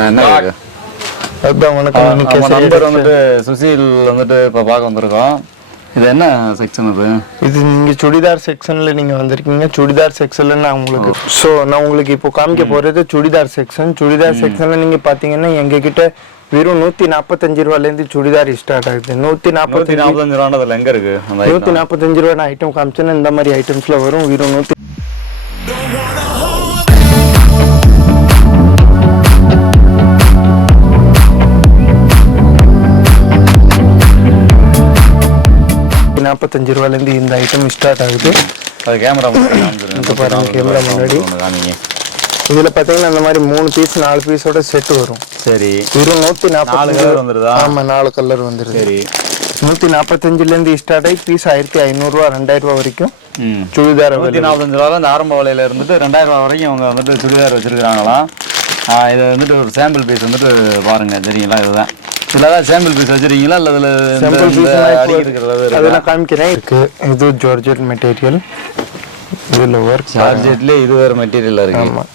என்ன இருக்கு? அதுதான் வணக்கம். நம்ம நண்பர் வந்துட்டு சுசீல் வந்துட்டு இப்போ பார்க்க வந்திருக்கோம். இது என்ன செக்ஷன் அது? இது நீங்கள் சுடிதார் செக்ஷனில் நீங்கள் வந்திருக்கீங்க. சுடிதார் செக்ஷனில் நான் உங்களுக்கு நான் உங்களுக்கு இப்போ காமிக்க போகிறது சுடிதார் செக்ஷன். சுடிதார் செக்ஷனில் நீங்கள் பார்த்தீங்கன்னா எங்ககிட்ட வெறும் 145 ரூபாயிலேருந்து சுடிதார் ஸ்டார்ட் ஆகுது. 145 ரூபாய் எங்கே இருக்கு? 145 ரூபாய் ஐட்டம் காமிச்சேன்னா இந்த மாதிரி ஐட்டம்ஸில் வரும். வெறும் 145 ரூபாயிலேருந்து இந்த ஐட்டம் ஸ்டார்ட் ஆகுது. அது கேமரா பாருங்க, கேமரா முன்னாடி இதில் பார்த்தீங்கன்னா அந்த மாதிரி 3 பீஸ் 4 பீஸோட செட்டு வரும். சரி, வெறும் 145 கலர் வந்துருதா? ஆமாம், 4 கலர் வந்துருது. சரி, 145லேருந்து ஸ்டார்ட் ஆகி பீஸ் 1500 ரூபா 2000 ரூபா வரைக்கும் சுடிதார். 145 ரூபா அந்த ஆரம்ப விலையில இருந்துட்டு 2000 ரூபா வரைக்கும் அவங்க வந்துட்டு சுடிதார் வச்சிருக்காங்களாம். இது வந்துட்டு ஒரு சாம்பிள் பீஸ் வந்துட்டு பாருங்க, சரிங்களா? இதுதான் இதில் சாம்பிள் பீஸ் வச்சிருக்கீங்களா? இல்லை இதில் சாம்பிள் பீஸ் அதெல்லாம் காமிக்கிறேன். இருக்கு, இது ஜார்ஜெட் மெட்டீரியல். இதில் ஒர்க் ஜார்ஜெட்லேயே இது வேறு மெட்டீரியல் இருக்கு. ஆமாம்,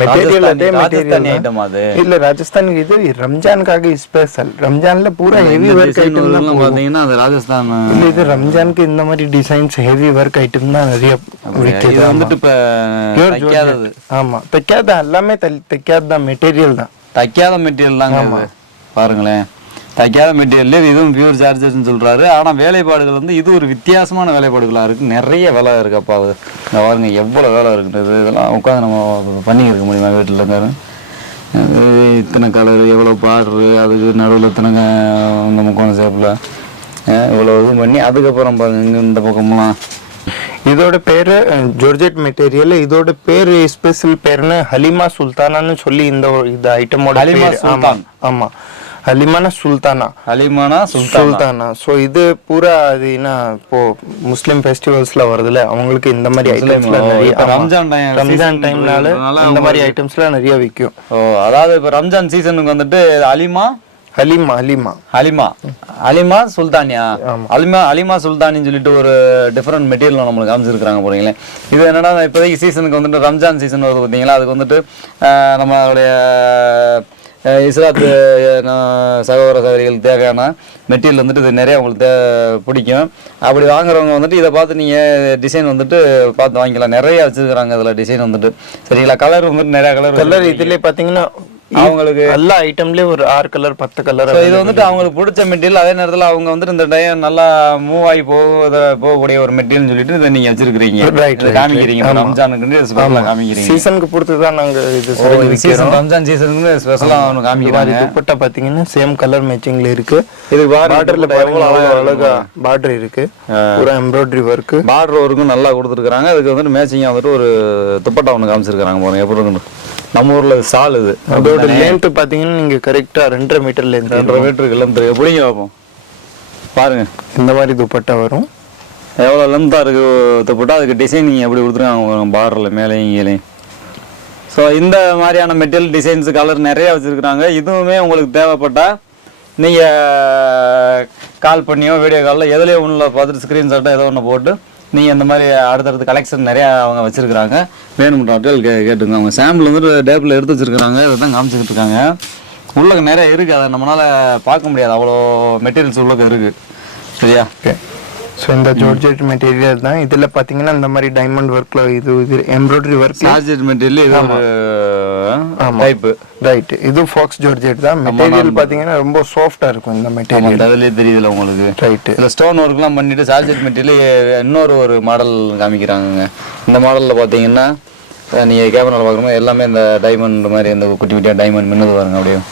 மெட்டீரியல் அதே மெட்டீரியல் ஐட்டம் அது. இல்ல, ராஜஸ்தானுக்கு இது ரம்ஜானுக்காக ஸ்பெஷல். ரம்ஜான்ல பூரா ஹெவி ஒர்க் ஐட்டம் தான் பாத்தீங்கன்னா அது ராஜஸ்தான். இல்ல, இது ரம்ஜானுக்கு இந்த மாதிரி டிசைன்ஸ் ஹெவி ஒர்க் ஐட்டம் தான் நிறைய விற்கிறது. இது வந்துட்டு இப்ப தைக்காதது. ஆமா, தைக்காத எல்லாமே தைக்காத தான், மெட்டீரியல் தான், தைக்காத மெட்டீரியல் தாங்க. பாருங்களேன், தைக்காத மெட்டீரியல். இதுவும் பியூர் சார்ஜர்னு சொல்றாரு. ஆனா வேலைப்பாடுகள் வந்து இது ஒரு வித்தியாசமான வேலைப்பாடுகளா இருக்கு. நிறைய வேலை இருக்கு. அப்பா இந்த பாருங்க எவ்வளவு வேலை இருக்குது. இதெல்லாம் உட்காந்து நம்ம பண்ணி இருக்க முடியுமா வீட்டில் இருக்காரு? இத்தனை கலர், எவ்வளோ பார்டரு, அதுக்கு நடுவில் இத்தனை இந்த முக்கோண ஷேப்பில் இவ்வளோ இது பண்ணி அதுக்கப்புறம் பாருங்க இந்த பக்கம்லாம். இதோட பேரு ஜார்ஜெட் மெட்டீரியல். இதோட பேரு ஸ்பெஷல் பேருன்னு ஹலிமா சுல்தானான்னு சொல்லி இந்த ஐட்டமோட ஹலிமா சுல்தான். ஆமா, ஹலிமானா சுல்தானா. ஹலிமானா சுல்தானா. ஸோ இது பூரா அது என்ன இப்போ முஸ்லீம் ஃபெஸ்டிவல்ஸ்ல வருதுல்ல, அவங்களுக்கு இந்த மாதிரி ஐட்டம்ஸ்ல நிறைய ரம்ஜான் டைம்னால இந்த மாதிரி ஐட்டம்ஸ்லாம் நிறைய விற்கும். ஓ, அதாவது இப்போ ரம்ஜான் சீசனுக்கு வந்துட்டு ஹலிமா சுல்தானியா, ஹலிமா சுல்தானின்னு சொல்லிட்டு ஒரு டிஃப்ரெண்ட் மெட்டீரியல் நம்மளுக்கு காமிச்சிருக்காங்க போறீங்களே. இது என்னன்னா இப்போதைக்கு சீசனுக்கு வந்துட்டு ரம்ஜான் சீசன் வருது பார்த்தீங்களா, அதுக்கு வந்துட்டு நம்மளுடைய இஸ்லாத்து சகோதர சகோதரிகளுக்கு தேவையான மெட்டீரியல் வந்துட்டு இது நிறைய உங்களுக்கு பிடிக்கும். அப்படி வாங்குறவங்க வந்துட்டு இதை பார்த்து நீங்கள் டிசைன் வந்துட்டு பார்த்து வாங்கிக்கலாம். நிறைய வச்சுருக்கிறாங்க இதில் டிசைன் வந்துட்டு, சரிங்களா? கலர் வந்துட்டு நிறைய கலர் இதுலேயே பார்த்தீங்கன்னா அவங்களுக்கு எல்லா ஐட்டம்லயே ஒரு 6 கலர் 10 கலர். இது வந்துட்டு அவங்களுக்கு பிடிச்ச மெட்டீரியல். அதே நேரத்தில் அவங்க வந்துட்டு இந்த டைம் நல்லா மூவ் ஆகி போகக்கூடிய ஒரு மெட்டீரியல் சொல்லிட்டு இதை நீங்க வச்சிருக்கீங்க, காமிக்கிறீங்க. ரம்ஜானுக்கு ஸ்பெஷலா காமிக்கிறீங்க. சீசனுக்கு பொறுத்து தான் நாங்க இது ரம்ஜான் சீசனுக்கு ஸ்பெஷலா காமிக்கிறாங்க. துப்பட்டா பாத்தீங்கன்னா சேம் கலர் மேட்சிங்ல இருக்கு. இது பார்டர்ல அழகா பார்டர் இருக்கு, பூரா எம்ப்ராய்டரி ஒர்க். பார்டர் ஒர்க்கும் நல்லா கொடுத்துருக்காங்க. அதுக்கு வந்துட்டு மேட்சிங்கா வந்துட்டு ஒரு துப்பட்டா ஒன்று காமிச்சிருக்காங்க பாருங்க. எப்படி இருக்கு நம்ம ஊர்ல சால். இது அதோட லென்த் பாத்தீங்கன்னா நீங்க கரெக்டா 2.5 மீட்டர் லென்த், 2.5 மீட்டருக்கு லென்த் இருக்கு. எப்படிங்க பார்ப்போம் பாருங்க. இந்த மாதிரி துப்பட்டா வரும். எவ்வளோ லென்த்தா இருக்கு துப்பட்டா. அதுக்கு டிசைனிங் எப்படி கொடுத்துருக்காங்க பார்டர்ல மேலேயும் கீழேயும். ஸோ இந்த மாதிரியான மெட்டீரியல் டிசைன்ஸ் கலர் நிறைய வச்சிருக்கிறாங்க. இதுவுமே உங்களுக்கு தேவைப்பட்டா நீங்கள் கால் பண்ணியோ வீடியோ காலில் எதுலேயோ ஒன்றில் பார்த்துட்டு ஸ்க்ரீன்ஷாட்டோ ஏதோ ஒன்று போட்டு நீங்கள் இந்த மாதிரி அடுத்தடுத்து கலெக்ஷன் நிறையா அவங்க வச்சுருக்கிறாங்க. வேணும்ன்ற ஆட்கள் கேட்டுங்க. அவங்க சாம்பிள் வந்துட்டு டேப்பில் எடுத்து வச்சுருக்கிறாங்க. இதை தான் காமிச்சிக்கிட்டு இருக்காங்க. உள்ளே நிறைய இருக்குது, அதை நம்மளால் பார்க்க முடியாது, அவ்வளோ மெட்டீரியல்ஸ் உள்ளே இருக்குது. சரியா? ஓகே. ஸோ இந்த ஜார்ஜெட் மெட்டீரியல் தான். இதில் பார்த்தீங்கன்னா இந்த மாதிரி டைமண்ட் ஒர்க்கில் இது எம்ப்ராய்டரி ஒர்க். ஜார்ஜெட் மெட்டீரியல் இது ஒரு டைப்பு. ரைட். இது ஃபாக்ஸ் ஜார்ஜெட் தான். மெட்டீரியல் பார்த்தீங்கன்னா ரொம்ப சாஃப்டாக இருக்கும் இந்த மெட்டீரியல். அதுலேயே தெரியுதுல உங்களுக்கு. ரைட். இதில் ஸ்டோன் ஒர்க்லாம் பண்ணிட்டு ஜார்ஜெட் மெட்டீரியல் இன்னொரு மாடல் காமிக்கிறாங்க. இந்த மாடலில் பார்த்தீங்கன்னா நீங்கள் கேமராவில் பார்க்குறோம் எல்லாமே இந்த டைமண்ட் மாதிரி இந்த குட்டி குட்டியாக டைமண்ட் மின்னது பாருங்க அப்படியே.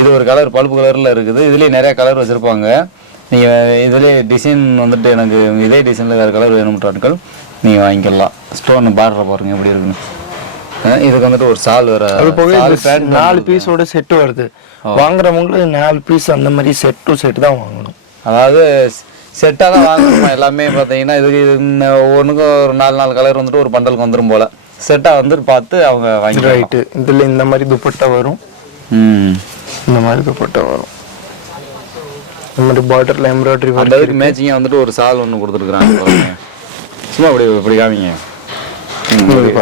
இது ஒரு கலர் பல்பு கலரில் இருக்குது. இதுலேயே நிறையா கலர் வச்சுருப்பாங்க. நீங்கள் இதுலேயே டிசைன் வந்துட்டு எனக்கு இதே டிசைனில் வேறு கலர் வேணும்ன்ற ஆட்கள் நீங்கள் வாங்கிக்கலாம். ஸ்டோன் பார்டர் பாருங்க எப்படி இருக்குன்னு. இதுக்கு வந்துட்டு ஒரு சால் வேறு. அது போக 4 பீஸோட செட்டு வருது. வாங்குறவங்களுக்கு 4 பீஸ் அந்த மாதிரி செட் டு செட் தான் வாங்கணும். அதாவது செட்டாக தான் வாங்கணுமா எல்லாமே பார்த்தீங்கன்னா. இதுக்கு ஒவ்வொன்றுக்கும் ஒரு 4 கலர் வந்துட்டு ஒரு பண்டலுக்கு வந்துடும் போல். செட்டாக வந்துட்டு பார்த்து அவங்க வாங்கி. ரைட்டு. இதில் இந்த மாதிரி துப்பட்டா வரும். இந்த மாதிரி துப்பட்டா வரும். இந்த மாதிரி பார்டர்ல எம்ப்ராய்டரி அதுக்கு மேட்சிங்காக வந்துட்டு ஒரு சால் ஒன்று கொடுத்துருக்குறாங்க. சும்மா இப்படி காமிங்க.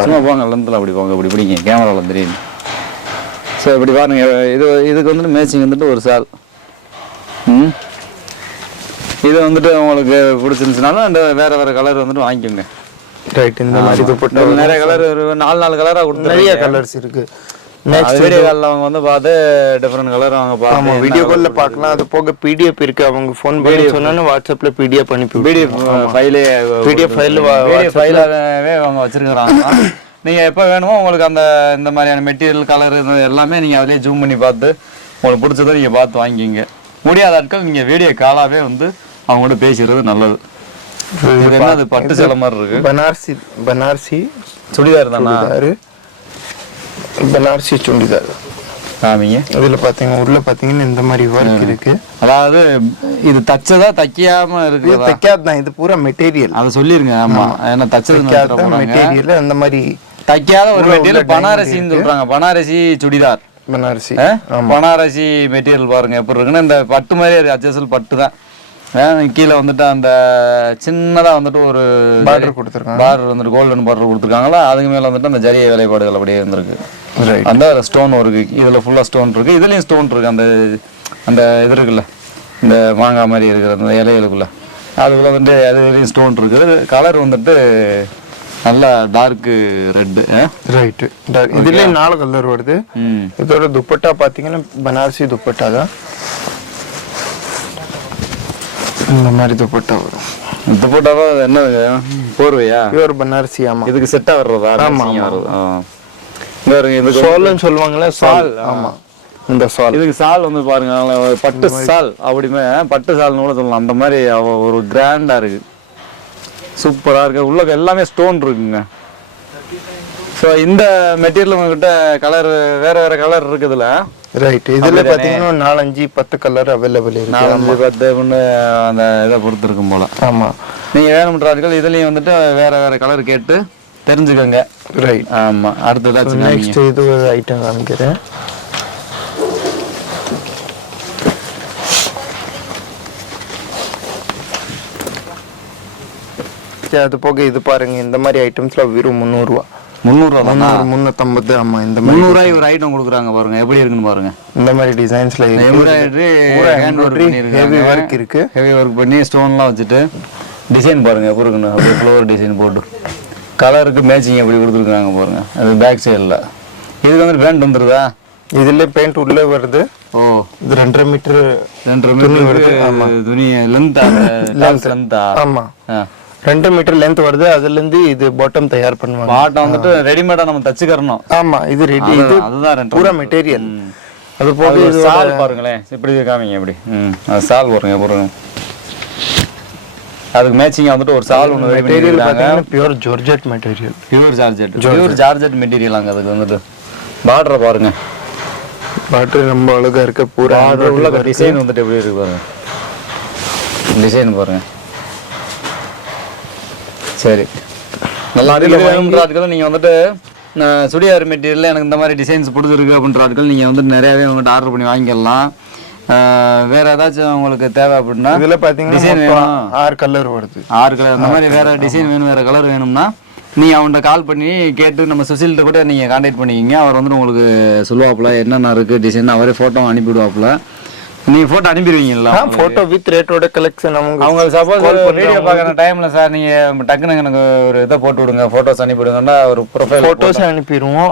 சும்மா போங்க லென்த்தில் அப்படி போங்க, அப்படி பிடிங்க கேமராவில் தெரியும். ஸோ இப்படி பாருங்க, இதுக்கு வந்துட்டு மேட்சிங் வந்துட்டு ஒரு சால். இது வந்துட்டு உங்களுக்கு பிடிச்சிருந்துச்சுனாலும் அந்த வேற கலர் வந்துட்டு வாங்கிக்கோங்க. ரைட். இந்த மாதிரி துப்பட்டா நிறைய கலர் 4 கலராக கொடுத்து நிறைய கலர்ஸ் இருக்கு. நெக்ஸ்ட் வீடியோ காலில் அவங்க வந்து பார்த்து டிஃப்ரெண்ட் கலர் அவங்க பார்த்து வீடியோ காலில் பார்க்கலாம். அது போக பிடிஎஃப் இருக்கு, அவங்க ஃபோன் பண்ணி சொன்னாலும் வாட்ஸ்அப்ல பிடிஎஃப் அனுப்பி பிடிஎஃப் ஃபைலாகவே அவங்க வச்சிருக்கிறாங்க. நீங்கள் எப்போ வேணுமோ உங்களுக்கு இந்த மாதிரியான மெட்டீரியல் கலர் எல்லாமே நீங்கள் அதிலே ஜூம் பண்ணி பார்த்து உங்களுக்கு பிடிச்சதை நீங்கள் பார்த்து வாங்கிக்கிங்க. முடியாத ஆட்கள் நீங்கள் வீடியோ காலாகவே வந்து அவங்கள்ட்ட பேசுறது நல்லது. இது என்ன, அது பட்டு சேலை மாதிரி இருக்கு. பனாரசி சுடிதார் தானா? பனாரசி சுடிதார். ஆமாங்க. இதுல பாத்தீங்கன்னா உள்ள பாத்தீங்கன்னா இந்த மாதிரி ஒர்க் இருக்கு. அதாவது இது தச்சதா தைக்காம இருக்கு? தைக்காதான், இது பூரா மெட்டீரியல். அதை சொல்லிருங்க. ஆமா, ஏன்னா தச்சது மெட்டீரியல் அந்த மாதிரி தைக்காத ஒரு மெட்டீரியல் பனாரசின்னு சொல்றாங்க. பனாரசி சுடிதார், பனாரசி மெட்டீரியல் பாருங்க எப்படி இருக்குன்னு. இந்த பட்டு மாதிரியே இருக்கு, அச்சசல் பட்டு தான். கீழே வந்துட்டு அந்த சின்னதா வந்துட்டு ஒரு பார்டர் கொடுத்துருக்காங்க. பார்டர் வந்துட்டு கோல்டன் பார்டர் கொடுத்துருக்காங்களா, அதுக்கு மேல வந்துட்டு அந்த ஜரிய வேலைப்பாடுகள் அப்படியே இருந்திருக்கு. அந்த ஸ்டோன் இருக்கு, இதுல ஃபுல்லா ஸ்டோன் இருக்கு, இதுலயும் ஸ்டோன் இருக்கு. அந்த இது இருக்குல்ல, இந்த மாங்காய் மாதிரி இருக்கிற அந்த இலைகளுக்குள்ள அதுக்குள்ள வந்துட்டு அதுலேயும் ஸ்டோன் இருக்குது. கலர் வந்துட்டு நல்லா டார்க் ரெட். ரைட்டு. இதுலயே 4 கலர் வருது. இதோட துப்பட்டா பாத்தீங்கன்னா பனாரசி துப்பட்டா தான். இந்த மாதிரி துப்பட்டா வரும். துப்பட்டாவா என்ன போர்வையா? பியூர் பனாரசி. ஆமா, இதுக்கு செட்டா வர்றதா? ஆமா, இது சால்னு சொல்லுவாங்கல்ல, சால். ஆமா, இந்த சால். இதுக்கு சால் வந்து பாருங்க, பட்டு சால் அப்படிமே, பட்டு சால்னு கூட சொல்லலாம். அந்த மாதிரி ஒரு கிராண்டா இருக்கு, சூப்பரா இருக்கு. உள்ள எல்லாமே ஸ்டோன் இருக்குங்க. ஸோ இந்த மெட்டீரியல் உங்ககிட்ட கலர் வேற கலர் இருக்குதுல்ல? ரைட். இதுல பாத்தீங்கன்னா 4, 5, 10 கலர் அவைலபிள் இருக்கு. 4, 5, 10 அந்த இதை பொறுத்து இருக்கும் போல. ஆமா, நீங்க வேணும்ன்றார்கள் இதுலயும் வந்துட்டு வேற கலர் கேட்டு தெரிஞ்சுக்கோங்க. ரைட். ஆமா, அடுத்ததாச்சு நெக்ஸ்ட் இது ஒரு ஐட்டம் காமிக்கிறேன். அது போக இது பாருங்க, இந்த மாதிரி ஐட்டம்ஸ்ல வெறும் 300 ரூபா. 300 ரூபா, 350. ஆமா, இந்த மாதிரி 300 ரூபாய் ஒரு ஐட்டம் கொடுக்குறாங்க பாருங்க, எப்படி இருக்குன்னு பாருங்க. இந்த மாதிரி டிசைன்ஸ்ல embroidery, hand work, heavy work இருக்கு. ஹெவி ஒர்க் பண்ணி ஸ்டோன்லாம் வச்சுட்டு டிசைன் பாருங்க எப்படி இருக்குன்னு. அப்படியே ஃப்ளவர் டிசைன் போட்டு கலருக்கு மேட்சிங் எப்படி கொடுத்துருக்காங்க பாருங்க. அது பேக் சைடில் இதுக்கு வந்து பேண்ட் வந்துருதா? இதுல பெயிண்ட் உள்ள வருது. ஓ, இது 2.5 மீட்டர். 2.5 மீட்டர் வருது. ஆமா, துணி லென்த்தா? ஆமா, 2 மீட்டர் லென்த் வருது. அதுல இருந்து இது பாட்டம் தயார் பண்ணுவாங்க. பாட்டம் வந்துட்டு ரெடிமேடா நம்ம தச்சுக்கறணும். ஆமா, இது ரெடி. இது அதுதான் பூரா மெட்டீரியல். அது போக இது சால் பாருங்களேன், இப்படி காமிங்க. எப்படி அது சால் பாருங்க. அதுக்கு மேட்சிங்கா வந்துட்டு ஒரு சால் ஒன்று மெட்டீரியல் பாத்தீங்கன்னா pure georgette material. Pure georgette material அங்க. அதுக்கு வந்துட்டு பார்டர் பாருங்க, பார்டர் ரொம்ப அழகா இருக்கு. பூரா உள்ள டிசைன் வந்துட்டு எப்படி இருக்கு பாருங்க. டிசைன் பாருங்க. சரி, நல்லா ஆட்கள் நீங்கள் வந்துட்டு சுடிதார் மெட்டீரியலில் எனக்கு இந்த மாதிரி டிசைன்ஸ் பிடிச்சிருக்கு அப்படின்ற ஆட்கள் நீங்கள் வந்துட்டு நிறையாவே உங்கள்கிட்ட ஆர்டர் பண்ணி வாங்கிக்கலாம். வேற ஏதாச்சும் உங்களுக்கு தேவை அப்படின்னா இதில் பார்த்தீங்கன்னா டிசைன் வேணும். 6 கலர் வருது. 6 கலர். அந்த மாதிரி வேற டிசைன் வேணும், வேற கலர் வேணும்னா நீங்கள் அவன்கிட்ட கால் பண்ணி கேட்டு நம்ம சுசில்கிட்ட கூட நீங்கள் கான்டாக்ட் பண்ணிக்கிங்க. அவர் வந்துட்டு உங்களுக்கு சொல்லுவாப்புல என்னென்ன இருக்குது டிசைன். அவரே ஃபோட்டோ அனுப்பிவிடுவாப்புல. நீங்க போட்டோ அனுப்பிடுவீங்களா? போட்டோ வித் ரேட்டோட கலெக்ஷன். அவங்க சப்போஸ் வீடியோ பார்க்குற டைம்ல சார் நீங்க டக்குனு எனக்கு ஒரு இதை போட்டு விடுங்க, போட்டோஸ் அனுப்பிடுங்கன்னா ஒரு ப்ரொஃபைல் போட்டோஸ் அனுப்பிடுவோம்.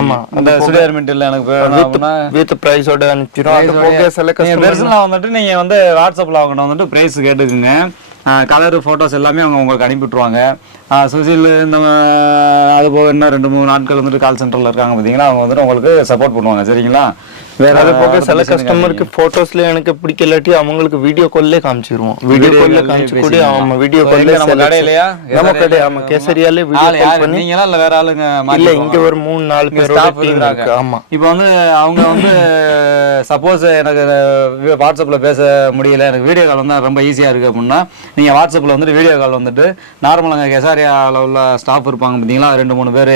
ஆமா, அந்த சுடிதார் மெட்டீரியல் எனக்கு வேணும்னா வித் பிரைஸோட அனுப்பிடுவோம். அது போக சில பெர்சனலா வந்துட்டு நீங்க வந்து வாட்ஸ்அப்ல அவங்க வந்துட்டு பிரைஸ் கேட்டுக்குங்க. கலர் ஃபோட்டோஸ் எல்லாமே அவங்க உங்களுக்கு அனுப்பிவிட்ருவாங்க. சுசில் இந்த அது போக இன்னும் 2-3 நாட்கள் வந்துட்டு கால் சென்டரில் இருக்காங்க பார்த்தீங்கன்னா, அவங்க வந்துட்டு உங்களுக்கு சப்போர்ட் பண்ணுவாங்க. சரிங்களா? வேற அது போக சில கஸ்டமருக்கு போட்டோஸ்ல எனக்கு பிடிக்கலாட்டி அவங்களுக்கு வீடியோ கால்லே காமிச்சிருவோம். வீடியோ கால்ல காமிச்சு கூட ஆமா வீடியோ கால்ல நம்ம கடையிலயா? நம்ம கடை. ஆமா, கேசரியாலே வீடியோ கால் பண்ணி. நீங்களா இல்ல வேற ஆளுங்க? இல்ல, இங்க ஒரு 3-4 பேர் டீம் இருக்கு. ஆமா, இப்போ வந்து அவங்க வந்து சப்போஸ் எனக்கு வாட்ஸ்அப்ல பேச முடியல, எனக்கு வீடியோ கால் வந்து ரொம்ப ஈஸியா இருக்கு அப்படின்னா நீங்க வாட்ஸ்அப்ல வந்துட்டு வீடியோ கால் வந்துட்டு நார்மலாக கேசாரியாவில் உள்ள ஸ்டாஃப் இருப்பாங்க பார்த்தீங்களா, 2-3 பேர்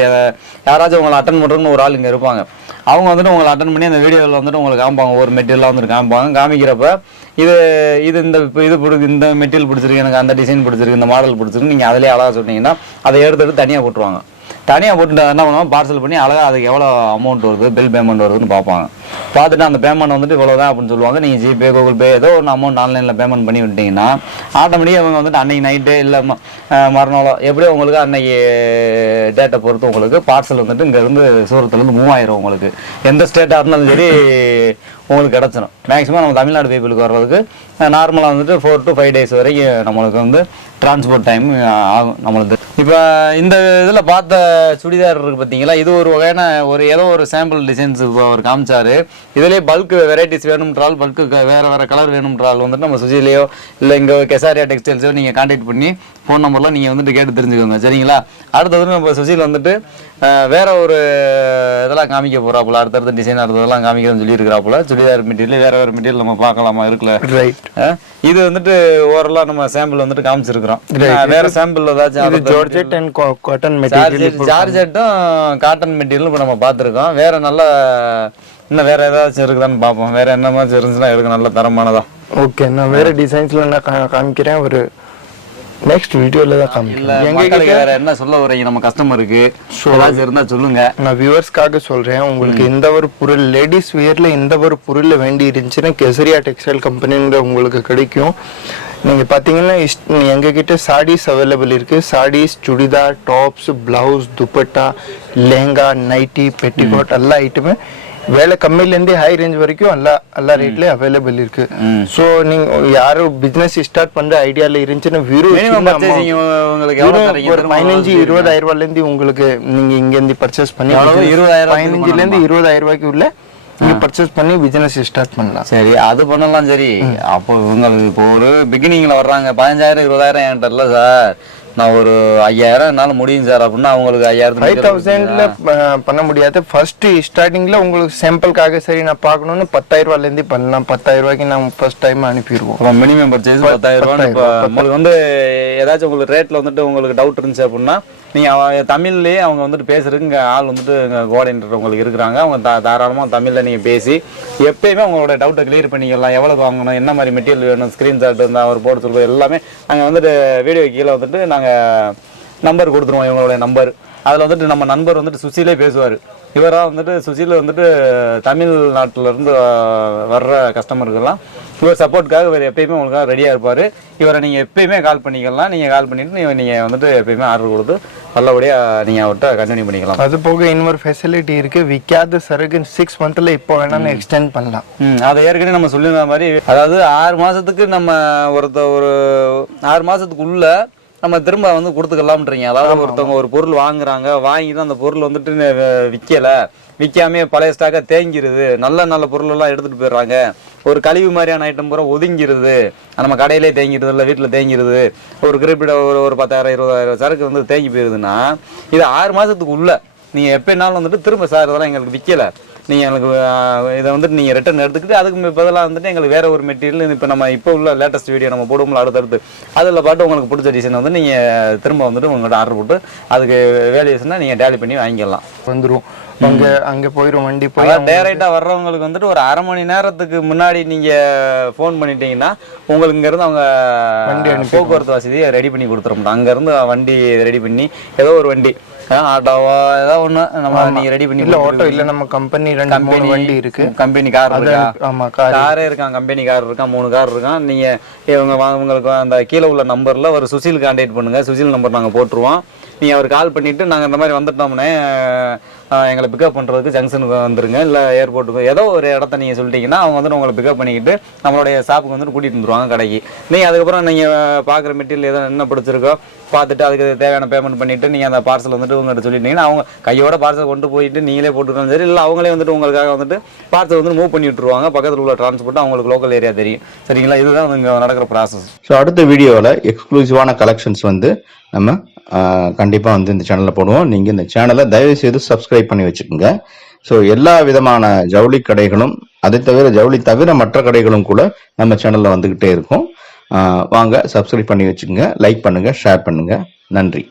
யாராச்சும் உங்களை அட்டன் பண்ணுறதுன்னு ஒரு ஆள் இங்கே இருப்பாங்க. அவங்க வந்துட்டு உங்களை அட்டன் பண்ணி அந்த வீடியோவில் வந்துட்டு உங்களுக்கு காமிப்பாங்க. ஒரு மெட்டீரியலாக வந்துட்டு காமிக்கிறப்ப இது இந்த மெட்டீரியல் பிடிச்சிருக்கு, எனக்கு அந்த டிசைன் பிடிச்சிருக்கு, இந்த மாடல் பிடிச்சிருக்கு, நீங்கள் அதிலே அழகாக சொன்னீங்கன்னா அதை எடுத்துட்டு தனியாக போட்டுருவாங்க. தனியாக போட்டு என்ன பண்ணுவோம், பார்சல் பண்ணி அழகாக அதுக்கு எவ்வளோ அமௌண்ட் வருது, பில் பேமெண்ட் வருதுன்னு பார்ப்பாங்க. பார்த்துட்டு அந்த பேமெண்ட் வந்துட்டு இவ்வளோ தான் அப்படின்னு சொல்லுவாங்க. நீங்கள் ஜிபே, கூகுள் பே ஏதோ ஒன்று அமௌண்ட் ஆன்லைனில் பேமெண்ட் பண்ணி விட்டீங்கன்னா ஆட்டோமேட்டிக்காக அவங்க வந்துட்டு அன்றைக்கி நைட்டு இல்லை மறுநாளோ எப்படியோ உங்களுக்கு அன்றைக்கி டேட்டை பொறுத்து உங்களுக்கு பார்சல் வந்துட்டு இங்கேருந்து சூரத்துலேருந்து மூவ் ஆயிரும். உங்களுக்கு எந்த ஸ்டேட்டாக இருந்தாலும் சரி உங்களுக்கு கிடச்சிடும். மேக்ஸிமம் நம்ம தமிழ்நாடு பீப்புளுக்கு வர்றதுக்கு நார்மலாக வந்துட்டு 4 to 5 days வரைக்கும் நம்மளுக்கு வந்து டிரான்ஸ்போர்ட் டைம் ஆகும் நம்மளுக்கு. இப்போ இந்த இதில் பார்த்த சுடிதார் இருக்குது பார்த்தீங்களா, இது ஒரு வகையான ஏதோ ஒரு சாம்பிள் டிசைன்ஸ் அவர் காமிச்சார். இதிலே பல்க் வெரைட்டிஸ் வேணும்ன்றால், பல்க்கு வேறு கலர் வேணும்ன்றால் வந்துட்டு நம்ம சுஜிலையோ இல்லை இங்கே கெசாரியா டெக்ஸ்டைல்ஸோ நீங்கள் கான்டாக்ட் பண்ணி ஃபோன் நம்பர்லாம் நீங்கள் வந்துட்டு கேட்டு தெரிஞ்சுக்கோங்க, சரிங்களா? அடுத்தது நம்ம சுஜியில் வந்துட்டு வேற ஒரு இதெல்லாம் காமிக்க போகிறாப்புல, அடுத்தடுத்த டிசைன் அடுத்ததெல்லாம் காமிக்கிறேன்னு சொல்லியிருக்கிறாப்புல. சுடிதார் மெட்டீரியல் வேறு மெட்டீரியல் நம்ம பார்க்கலாமா இருக்குல்ல? ரைட். இது வந்துட்டு ஓவரலாக நம்ம சாம்பிள் வந்துட்டு காமிச்சிருக்கிறோம். வேற சாம்பிள் ஏதாச்சும் ஜார்ஜெட் அண்ட் காட்டன் மெட்டீரியல், ஜார்ஜெட்டும் காட்டன் மெட்டீரியல் இப்போ நம்ம பார்த்துருக்கோம். வேற நல்ல இன்னும் வேற ஏதாச்சும் இருக்குதான்னு பார்ப்போம். வேற என்ன மாதிரி இருந்துச்சுன்னா இருக்கு நல்ல தரமானதா. ஓகே, நான் வேற டிசைன்ஸ்ல நான் காமிக்கிறேன், ஒரு நெக்ஸ்ட் வீடியோல தான் காமிக்கிறேன். மக்களுக்கு வேற என்ன சொல்ல வரீங்க நம்ம கஸ்டமருக்கு? ஏதாச்சும் இருந்தா சொல்லுங்க. நான் வியூவர்ஸ்க்காக சொல்றேன், உங்களுக்கு எந்த ஒரு பொருள் லேடிஸ் வியர்ல எந்த ஒரு பொருள் வேண்டி இருந்துச்சுன்னா கெசரியா டெக்ஸ்டைல் கம்பெனிங்கிற உங்களுக்கு கிடைக்கும். நீங்க பாத்தீங்கன்னா எங்ககிட்ட சாரீஸ் அவைலபிள் இருக்கு. Saris, chudidar, tops, blouse, dupatta, lehenga, nightie, petticoat எல்லா ஐட்டமே வேலை கம்மியிலேருந்து ஹை ரேஞ்ச் வரைக்கும் எல்லா ரேட்லயும் அவைலபிள் இருக்கு. ஸோ நீங்க யாரும் பிசினஸ் ஸ்டார்ட் பண்ற ஐடியால இருந்துச்சுன்னா ஒரு 15-20,000 ரூபாயிலேருந்து உங்களுக்கு நீங்க இங்க இருந்து பர்ச்சேஸ் பண்ணி 15,000 20,000 ரூபாய்க்கு உள்ள நீங்க பர்ச்சேஸ் பண்ணி பிசினஸ் ஸ்டார்ட் பண்ணலாம். சரி, அது பண்ணலாம். சரி, அப்போ இவங்களுக்கு இப்போ ஒரு பிகினிங்ல வர்றாங்க, 15,000-20,000 என்கிட்ட இல்லை சார், நான் ஒரு 5,000 என்னால முடியும் சார் அப்படின்னா அவங்களுக்கு 5,000 பண்ண முடியாது. ஃபர்ஸ்ட் ஸ்டார்டிங்ல உங்களுக்கு சாம்பிளுக்காக சரி நான் பார்க்கணும்னு 10,000 ரூபாயிலேருந்து பண்ணலாம். 10,000 ரூபாய்க்கு நான் ஃபர்ஸ்ட் டைம் அனுப்பிடுவோம். மினிமம் பர்ச்சேஸ் 10,000 ரூபாய். உங்களுக்கு வந்து ஏதாச்சும் உங்களுக்கு ரேட்ல வந்துட்டு உங்களுக்கு டவுட் இருந்துச்சு அப்படின்னா நீங்க தமிழ்லயே அவங்க வந்துட்டு பேசுறதுக்கு இங்க ஆள் வந்துட்டு கோஆர்டினேட்டர் உங்களுக்கு இருக்கிறாங்க. அவங்க தாராளமா தமிழ்ல நீங்க பேசி எப்பயுமே உங்களோட டவுட்டை கிளியர் பண்ணிக்கலாம். எவ்வளவு வாங்கணும், என்ன மாதிரி மெட்டீரியல் வேணும், ஸ்கிரீன்ஷாட் இருந்தா அவர் போட சொல்றது எல்லாமே நாங்க வந்துட்டு வீடியோ கீழே வந்துட்டு நாங்க நம்பர் கொடுத்துருவோம், இவங்களுடைய நம்பர். அதில் வந்துட்டு நம்ம நண்பர் வந்துட்டு சுசிலே பேசுவார். இவராக வந்துட்டு சுசியில் வந்துட்டு தமிழ்நாட்டில் இருந்து வர்ற கஸ்டமருக்கெல்லாம் இவர் சப்போர்ட்டுக்காக இவர் எப்பயுமே உங்களுக்காக ரெடியாக இருப்பார். இவரை நீங்கள் எப்பயுமே கால் பண்ணிக்கலாம். நீங்கள் கால் பண்ணிவிட்டு நீங்கள் வந்துட்டு எப்பயுமே ஆர்டர் கொடுத்து நல்லபடியாக நீங்கள் அவர்கிட்ட கண்டினியூ பண்ணிக்கலாம். அது போக இன்னொரு ஃபெசிலிட்டி இருக்குது, விற்காத சரக்கு 6 மந்த்தில் இப்போ வேணாலும் எக்ஸ்டெண்ட் பண்ணலாம். அதை ஏற்கனவே நம்ம சொல்லியிருந்த மாதிரி, அதாவது 6 மாதத்துக்கு நம்ம ஒரு 6 மாதத்துக்குள்ள நம்ம திரும்ப வந்து கொடுத்துக்கலாம்ன்றீங்க. அதாவது ஒருத்தவங்க ஒரு பொருள் வாங்குறாங்க, வாங்கிட்டு அந்த பொருள் வந்துட்டு விற்காமே பழைய ஸ்டாக்காக தேங்கிடுது, நல்ல பொருள் எல்லாம் எடுத்துகிட்டு போயிடுறாங்க, ஒரு கழிவு மாதிரியான ஐட்டம் பூரா ஒதுங்கிடுது, நம்ம கடையிலே தேங்கிடுது, இல்லை வீட்டில் தேங்கிடுது, ஒரு குறிப்பிட்ட ஒரு 10,000-20,000 சரக்கு வந்து தேங்கி போயிருதுன்னா இது 6 மாதத்துக்கு உள்ள நீங்கள் எப்போனாலும் வந்துட்டு திரும்ப சார் இதெல்லாம் எங்களுக்கு விற்கலை, நீங்கள் எங்களுக்கு இதை வந்துட்டு நீங்கள் ரிட்டர்ன் எடுத்துக்கிட்டு அதுக்கு பதிலாக வந்துட்டு எங்களுக்கு வேறு ஒரு மெட்டீரியல் இப்போ நம்ம இப்போ உள்ள லேட்டஸ்ட் வீடியோ நம்ம போடுவோம்ல அடுத்தடுத்து அதில் பாட்டு உங்களுக்கு பிடிச்ச டிசைன் வந்து நீங்கள் திரும்ப வந்துட்டு உங்கள்கிட்ட ஆர்டர் போட்டு அதுக்கு வேல்யூஸ்னால் நீங்கள் டேலி பண்ணி வாங்கிக்கலாம். வந்துடும் அங்கே போயிடும் வண்டி போய். டேரெக்டாக வர்றவங்களுக்கு வந்துட்டு ஒரு 1/2 மணி நேரத்துக்கு முன்னாடி நீங்கள் ஃபோன் பண்ணிட்டீங்கன்னா உங்களுக்கு இங்கேருந்து அவங்க போக்குவரத்து வசதியை ரெடி பண்ணி கொடுத்துருவோம். அங்கேருந்து வண்டி ரெடி பண்ணி ஏதோ ஒரு வண்டி ஆட்டோவா ஏதாவது ஒன்று நம்ம நீங்கள் ரெடி பண்ணி. இல்லை ஆட்டோ இல்லை, நம்ம கம்பெனி 2-3 வண்டி இருக்கு. கம்பெனி கார் இருக்கா? ஆமாம், காரே இருக்கான், கம்பெனி கார் இருக்கான், 3 கார் இருக்கான். நீங்கள் உங்களுக்கு அந்த கீழே உள்ள நம்பரில் ஒரு சுசில் கான்டாக்ட் பண்ணுங்கள். சுசில் நம்பர் நாங்கள் போட்டுருவோம். நீங்கள் அவர் கால் பண்ணிவிட்டு நாங்கள் இந்த மாதிரி வந்துட்டோம்னே எங்களை பிக்கப் பண்ணுறதுக்கு ஜங்ஷனுக்கு வந்துருங்க, இல்லை ஏர்போர்ட்டுக்கு ஏதோ ஒரு இடத்த நீங்கள் சொல்லிட்டீங்கன்னா அவங்க வந்துட்டு உங்களை பிக்கப் பண்ணிக்கிட்டு நம்மளுடைய ஷாப்புக்கு வந்துட்டு கூட்டிகிட்டு வந்துருவாங்க கடைக்கு. நீங்கள் அதுக்கப்புறம் நீங்கள் பார்க்குற மெட்டீரியல் எதோ என்ன பிடிச்சிருக்கோ பார்த்துட்டு அதுக்கு தேவையான பேமெண்ட் பண்ணிவிட்டு நீங்கள் அந்த பார்சல் வந்துட்டு உங்கள்கிட்ட சொல்லிட்டீங்கன்னா அவங்க கையோட பார்சல் கொண்டு போயிட்டு நீங்களே போட்டுக்கலாம் சரி, இல்லை அவங்களே வந்துட்டு உங்களுக்காக வந்துட்டு பார்சல் வந்து மூவ் பண்ணி விட்டுருவாங்க. பக்கத்தில் உள்ள டிரான்ஸ்போர்ட் அவங்களுக்கு லோக்கல் ஏரியா தெரியும், சரிங்களா? இதுதான் இங்கே நடக்கிற ப்ராசஸ். ஸோ அடுத்த வீடியோவில் எக்ஸ்க்ளூசிவான கலெக்ஷன்ஸ் வந்து நம்ம கண்டிப்பாக வந்து இந்த சேனலில் போடுவோம். நீங்கள் இந்த சேனலை தயவுசெய்து சப்ஸ்கிரைப் பண்ணி வச்சுக்கோங்க. ஸோ எல்லா விதமான ஜவுளி கடைகளும் அதை தவிர ஜவுளி தவிர மற்ற கடைகளும் கூட நம்ம சேனலில் வந்துக்கிட்டே இருக்கும். வாங்க சப்ஸ்கிரைப் பண்ணி வச்சுக்கோங்க, லைக் பண்ணுங்கள், ஷேர் பண்ணுங்கள். நன்றி.